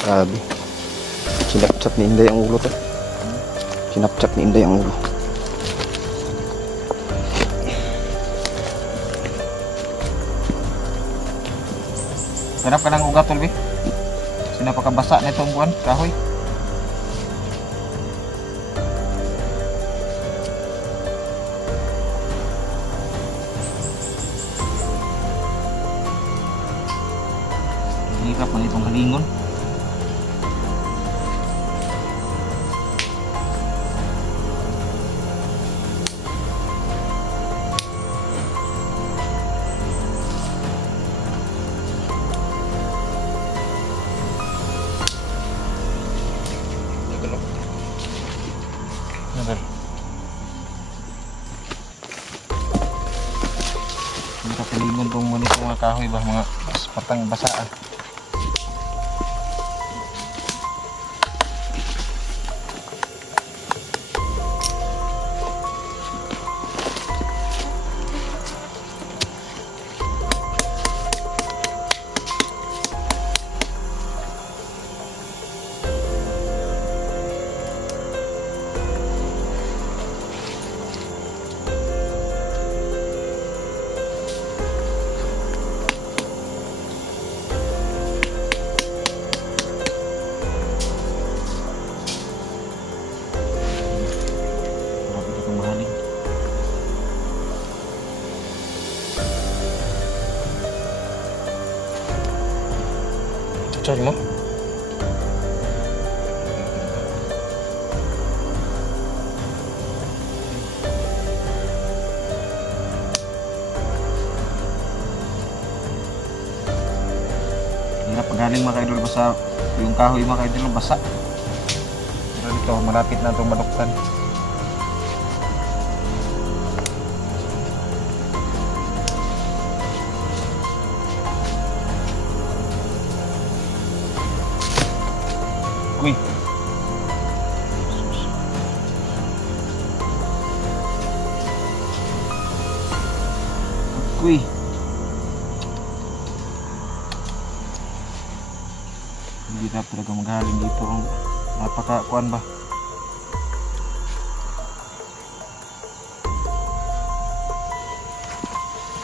Grabe. Kinapchap ni Inday ang ulo to. Kinapchap ni Inday ang ulo. Ganap ka ng ugat tol, be. Sinapakabasa na itong buwan, kahoy. Hirap man itong halingon. Hindi ka pilingon itong mga kahoy ba, mga patang basaan. Cari mo? Hirap pagaling mga idol, basa yung kahoy mga idol, basa. Pero dito malapit na itong maduktan. Uy. Uy. Hindi na talaga maghaling dito. Napaka-kuan ba?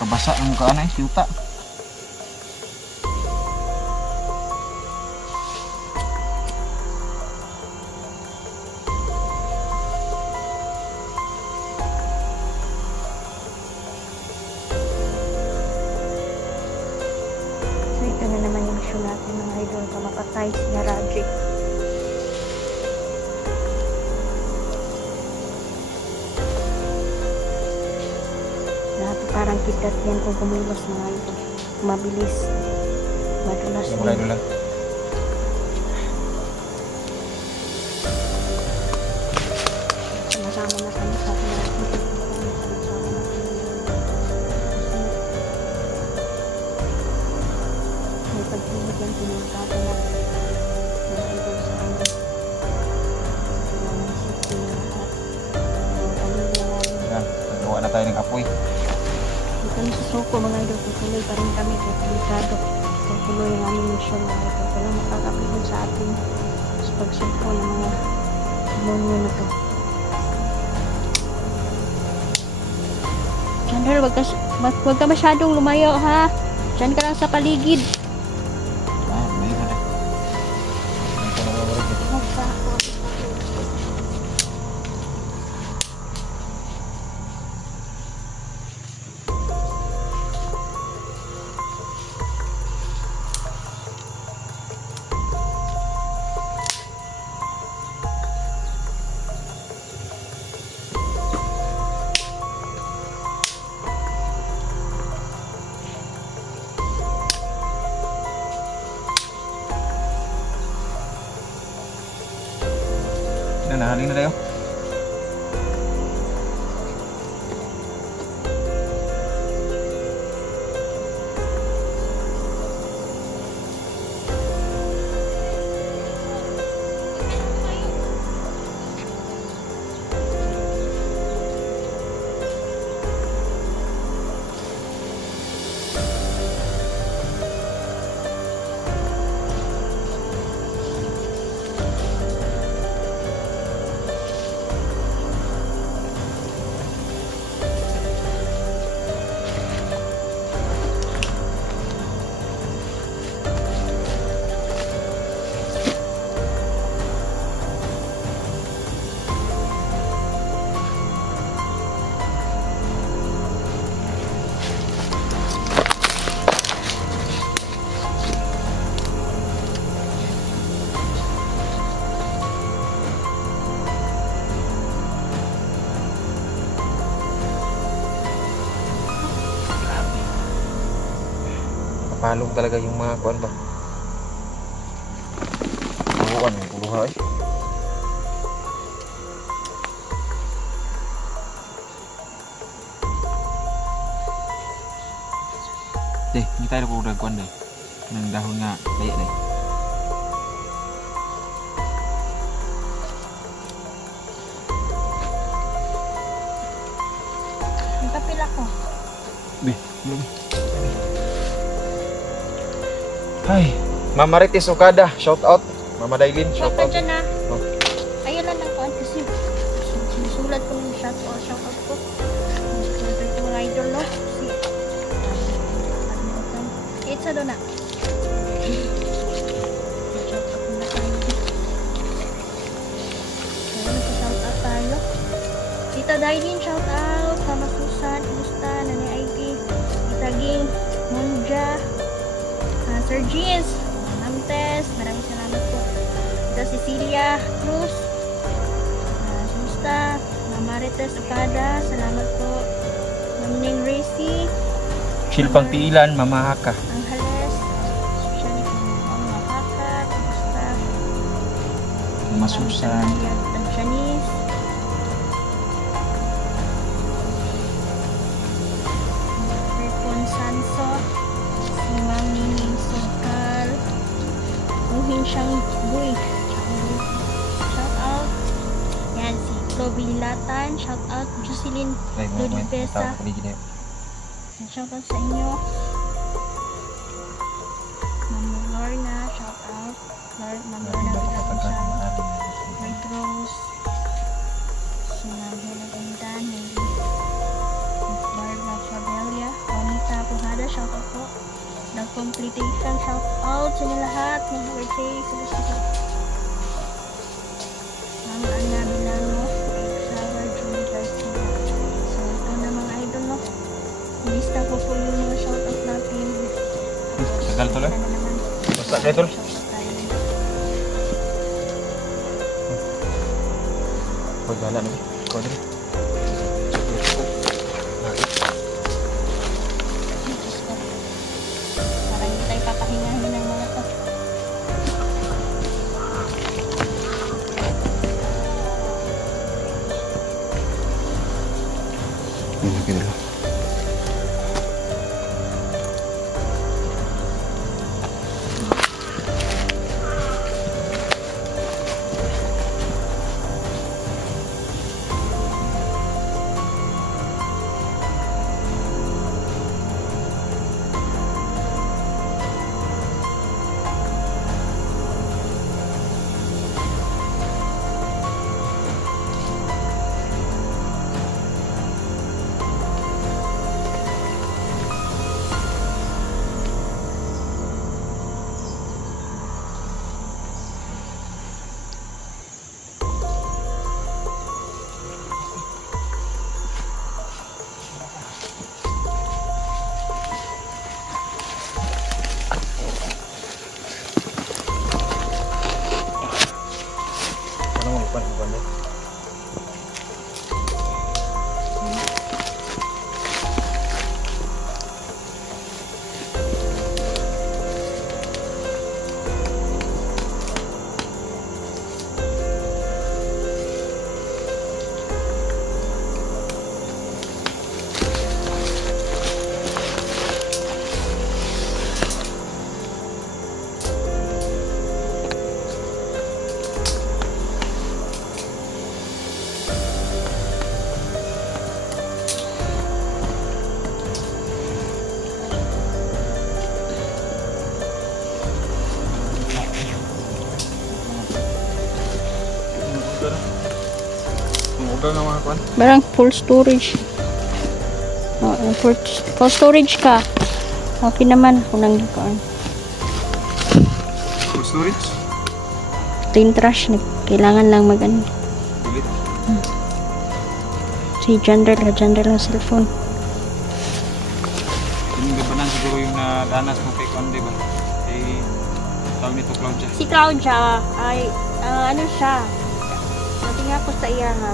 Kabasa ang mukha na eh, yuta. Ito na naman yung show natin mga idol na mapatay si Raji. Lahat parang kidat yan kung kumilos mga idol. Mabilis. Madulas Mga idol lang. Masama na kami sa atin. May pagpilid yan pinagkata na mga idol sa amin. Sila ng safety na lahat. Mga pamilya namin. Yan, nagawa na tayo ng apoy. Dito na sa suko mga idol, tutuloy pa rin kami kaya delikado. Tutuloy ang aming mission mga idol. Kaya makakapilid sa atin sa pagsuko ng mga demonyo na to. Chandler, wag ka masyadong lumayo ha. Diyan ka lang sa paligid. Ah, may iba na. May ito na mawarag dito. Yan, nahaling na tayo. talaga yung mga kuan ba. Buwan ng puluha eh. Hindi tayo po kuan deh. Nang dahon nga kaya deh. Ang kapil ako. Belum. Hai, Mama Ritis Okada, shout out. Mama Dailin, shout Shout out out. dyan na. Oh. Ayun lang ang kuhan kasi sinusulat ko ng shout out ko. Sinusulat ko mga idol, no? Si Itza doon na. Shout out na tayo. Shout out tayo. Tita Dailin, shout out. Mama Susan, kumusta? Nanay Ivy, Tita Ging, Monja, Sir Jeans, Ma'am Tess, maraming salamat po. Tita Cecilia Cruz, kumusta? Mama Marites Okada, salamat po. Ma'am Ning Racy, Silpang Piilan, Mama Haka. Angeles, Mama Haka, kumusta? Mama Susan. Tita Janice, Ripon Sanso, si Ma'am Nining Sokal, Uhin siyang Buy, shout out. Yan, si Chloe Latan, shout out. Jocelyn Ay, Lodi mga Pesa, tao paligid na. shout out sa inyo. Ma'am Lorna, shout out. Ma'am Lorna Villarosal, Red Rose, si Ma'am Helen Indan, Barbara Fabelia, Juanita Pujada, shout out po. The Completation, shout out sa inyo lahat. Mga birthday, sila. Ma'am Ana Bilano, Sour, Julie Garcia. So, ito na mga idol, no? Lista ko po yung mga shout out natin. Tagal tuloy. Ano naman? Basta kayo tol. Shout out tayo. Huwag gala na. Ikaw din. Parang hindi tayo papahingahin ng mga to. Yun lagi dulu. Ano mo lupa? Order na mga kuan. Barang full storage. Full storage ka. Okay naman. Unang gikoon. Full storage. Clean trash. Kailangan lang mag-ano. Ulit. Si general ng cellphone. Yung gabanan siguro yung nadanas mo kay kuan, di ba? Kay tawag nito Claudia. Si Claudia ay ano siya. Nating ako sa iya ha.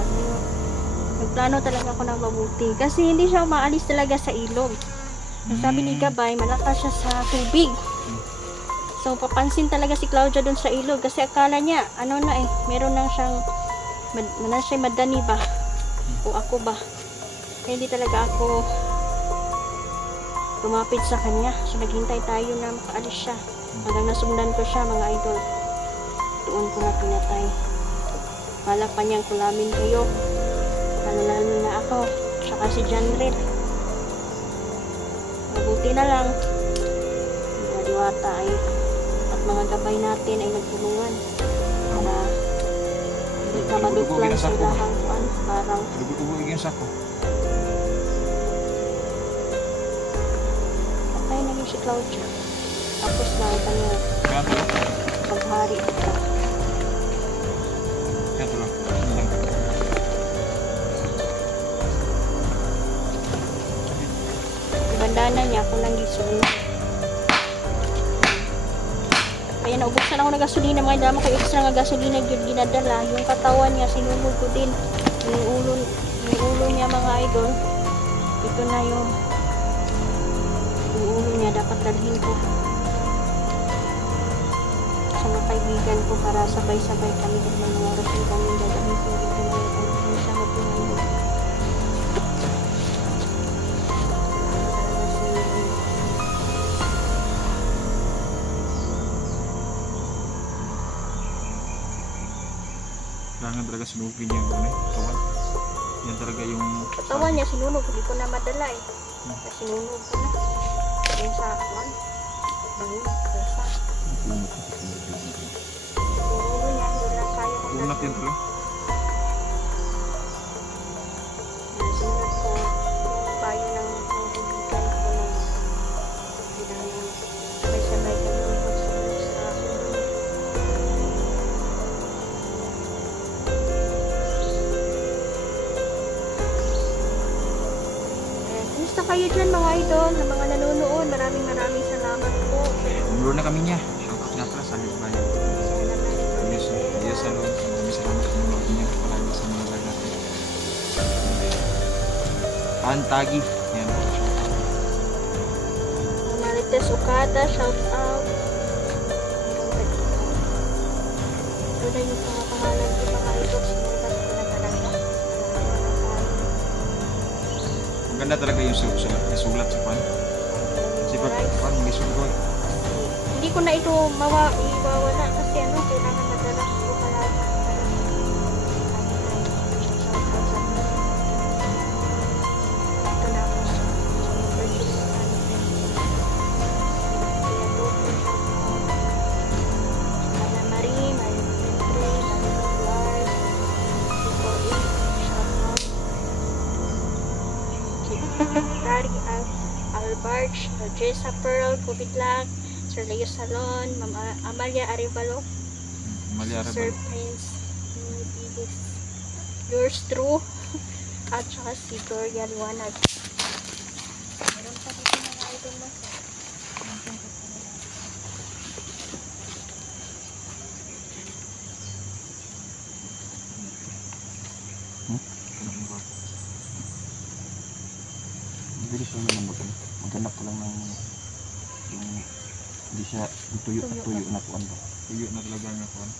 Nagplano talaga ako ng mabuti. Kasi hindi siya maalis talaga sa ilog. Ang sabi ni Gabay, malakas siya sa tubig. So papansin talaga si Claudia doon sa ilog kasi akala niya ano na meron nang siyang madani ba o ako ba. Kaya hindi talaga ako lumapit sa kanya. So naghintay tayo na makaalis siya. Hanggang nasundan ko siya mga idol. Doon ko na pinatay. Wala pa niyang kulamin kayo. Lalo na ako. Tsaka si Janril. Mabuti na lang. Mga diwata ay at mga gabay natin ay nagtulungan. Para hindi ka maduklan sa lahang kuan. Parang Dugo-dugo yung sako. patay na yung si Claudia. Tapos na ang kanya Kaya to. paghari. Kaya to lang. Bandanan niya ako lang gisunod. Kaya naubusan ako ng gasolina mga dama kay extra nga gasolina gyud ginadala. Yung katawan niya sinulog ko din. Yung ulo niya mga idol. Ito na yung ulo niya dapat dalhin ko sa mga kaibigan ko para sabay-sabay kami ng mga orasyon kami dadalhin ko rin sa mga kaibigan sa mabuhay. Kailangan talaga sinugin niya yung kawan. Yan talaga yung Katawan niya sinunog, hindi ko na madala sinunog ko na. Yung sa akuan. Bangun, kasa. Sinunog niya, hindi lang kaya ko unat yan tuloy. Sinunod ko yung bayo ng kaibigan ko na pinanong sabay-sabay kami magsunod sa akin. Kumusta kayo dyan mga idol, na mga nanonood? Maraming salamat po. Umulo na kami niya. Shoutout nga pala sa Libayan. Yes, hello. Maraming salamat sa mga niya. Palagi sa mga vlog natin. Antagi. Yan. Marites Okada, shout out. Ito na yung mga pangalan ko mga idol. Sinulat ko na talaga. Ang ganda talaga yung sulat sa pan. Kasi pag pan, may sugoy. Hindi ko na ito iwawala kasi kailangan madala ko palagi. Ito na ako sa purchase Ana Marie, Marie Pintre, Marie Lars, People Eat, shout out. Dari Albarch, Jessa Pearl, Kubitlag, Sir Leo Salon, Mama Amalia Arevalo, Malyara Sir ba? Prince, yours true, at saka si Gloria Liwanag. Meron pa dito mga idol mo. Bilis lang naman maghanap ka lang ng yung hindi siya tuyo na kuan ba. Tuyo na talaga nga pan.